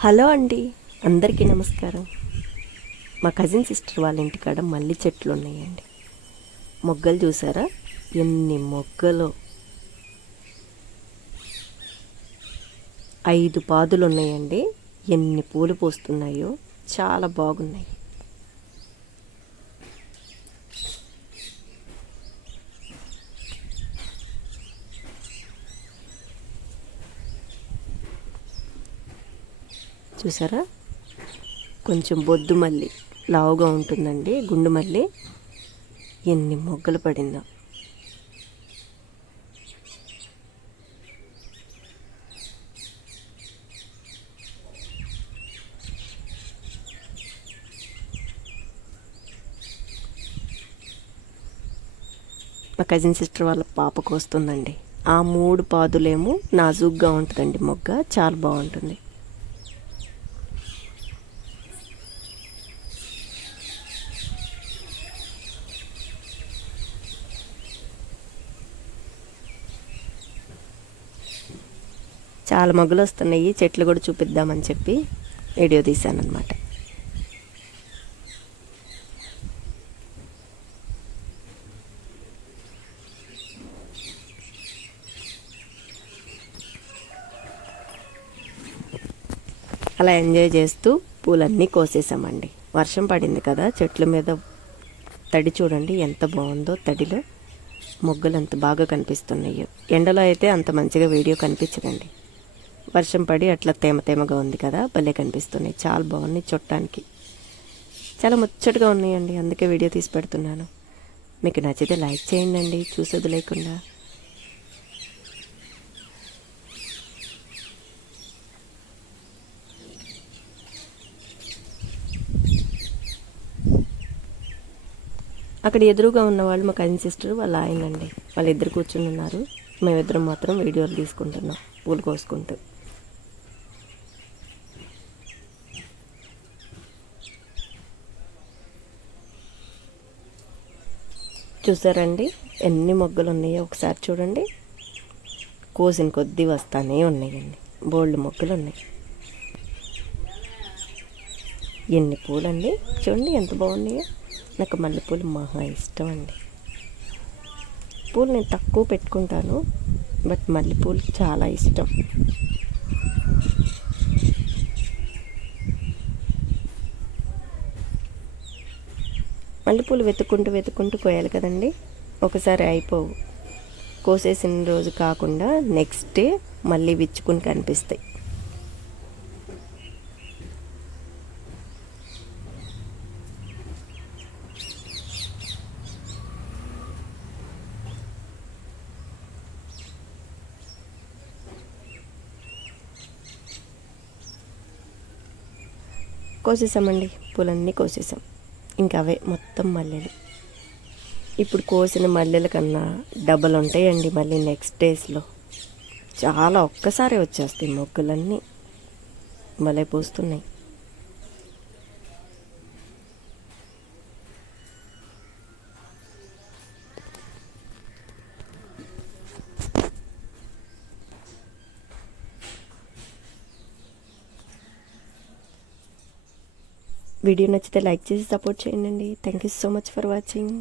Hello అండి. అందరికీ నమస్కారం. మా కజిన్ సిస్టర్ వాళ్ళ ఇంటికాడ మల్లి చెట్లు ఉన్నాయండి. మొగ్గలు చూసారా? ఎన్ని మొగ్గలు? ఐదు పాదులు ఉన్నాయండి. ఎన్ని పూలు పూస్తున్నాయో చాలా బాగున్నాయి. చూసారా? కొంచెం బొద్దు మల్లి లావుగా ఉంటుందండి గుండు మల్లి. ఎన్ని మొగ్గలు పడిందో. మా కజిన్ సిస్టర్ వాళ్ళ పాపకు వస్తుందండి. ఆ మూడు పాదులేమో నాజూగ్గా ఉంటుందండి మొగ్గ. చాలా బాగుంటుంది. చాలా మొగ్గలు వస్తున్నాయి. చెట్లు కూడా చూపిద్దామని చెప్పి వీడియో తీశాను అనమాట అలా ఎంజాయ్ చేస్తూ పూలన్నీ కోసేసామండి. వర్షం పడింది కదా చెట్ల మీద తడి చూడండి ఎంత బాగుందో తడిలో మొగ్గలు అంత బాగా కనిపిస్తున్నాయో. ఎండలో అయితే అంత మంచిగా వీడియో కనిపించదండి. వర్షం పడి అట్లా తేమ తేమగా ఉంది కదా భలే కనిపిస్తున్నాయి. చాలా బాగున్నాయి చూడటానికి. చాలా ముచ్చటగా ఉన్నాయండి అందుకే వీడియో తీసి పెడుతున్నాను. మీకు నచ్చితే లైక్ చేయండి అండి చూసేది లేకుండా. అక్కడ ఎదురుగా ఉన్న వాళ్ళు మా కజిన్ సిస్టర్ వాళ్ళ ఆయన అండి. వాళ్ళిద్దరు కూర్చుని ఉన్నారు. మేమిద్దరం మాత్రం వీడియోలు తీసుకుంటున్నాం పూలు కోసుకుంటూ. చూసారండి? ఎన్ని మొగ్గలు ఉన్నాయో ఒకసారి చూడండి. కోసిన కొద్దీ వస్తానే ఉన్నాయండి. బోల్డ్ మొగ్గలు ఉన్నాయి ఎన్ని పూలండి? చూడండి ఎంత బాగున్నాయో. నాకు మల్లెపూలు మహా ఇష్టం అండి. పూలు నేను తక్కువ పెట్టుకుంటాను. బట్ మల్లెపూలు చాలా ఇష్టం. మల్లెపూలు వెతుక్కుంటూ వెతుక్కుంటూ కోయాలి కదండి. ఒకసారి అయిపోవు. కోసేసిన రోజు కాకుండా నెక్స్ట్ డే మళ్ళీ విచ్చుకుని కనిపిస్తాయి. కోసేసామండి. పూలన్నీ కోసేసాం. ఇంకా అవే మొత్తం మల్లెలు. ఇప్పుడు కోసిన మల్లెల కన్నా డబల్ ఉంటాయండి మళ్ళీ నెక్స్ట్ డేస్లో చాలా ఒక్కసారి వచ్చేస్తాయి మొగ్గులన్నీ. భలే పూస్తున్నాయి. వీడియో నచ్చితే లైక్ చేసి సపోర్ట్ చేయండి. Thank you so much for watching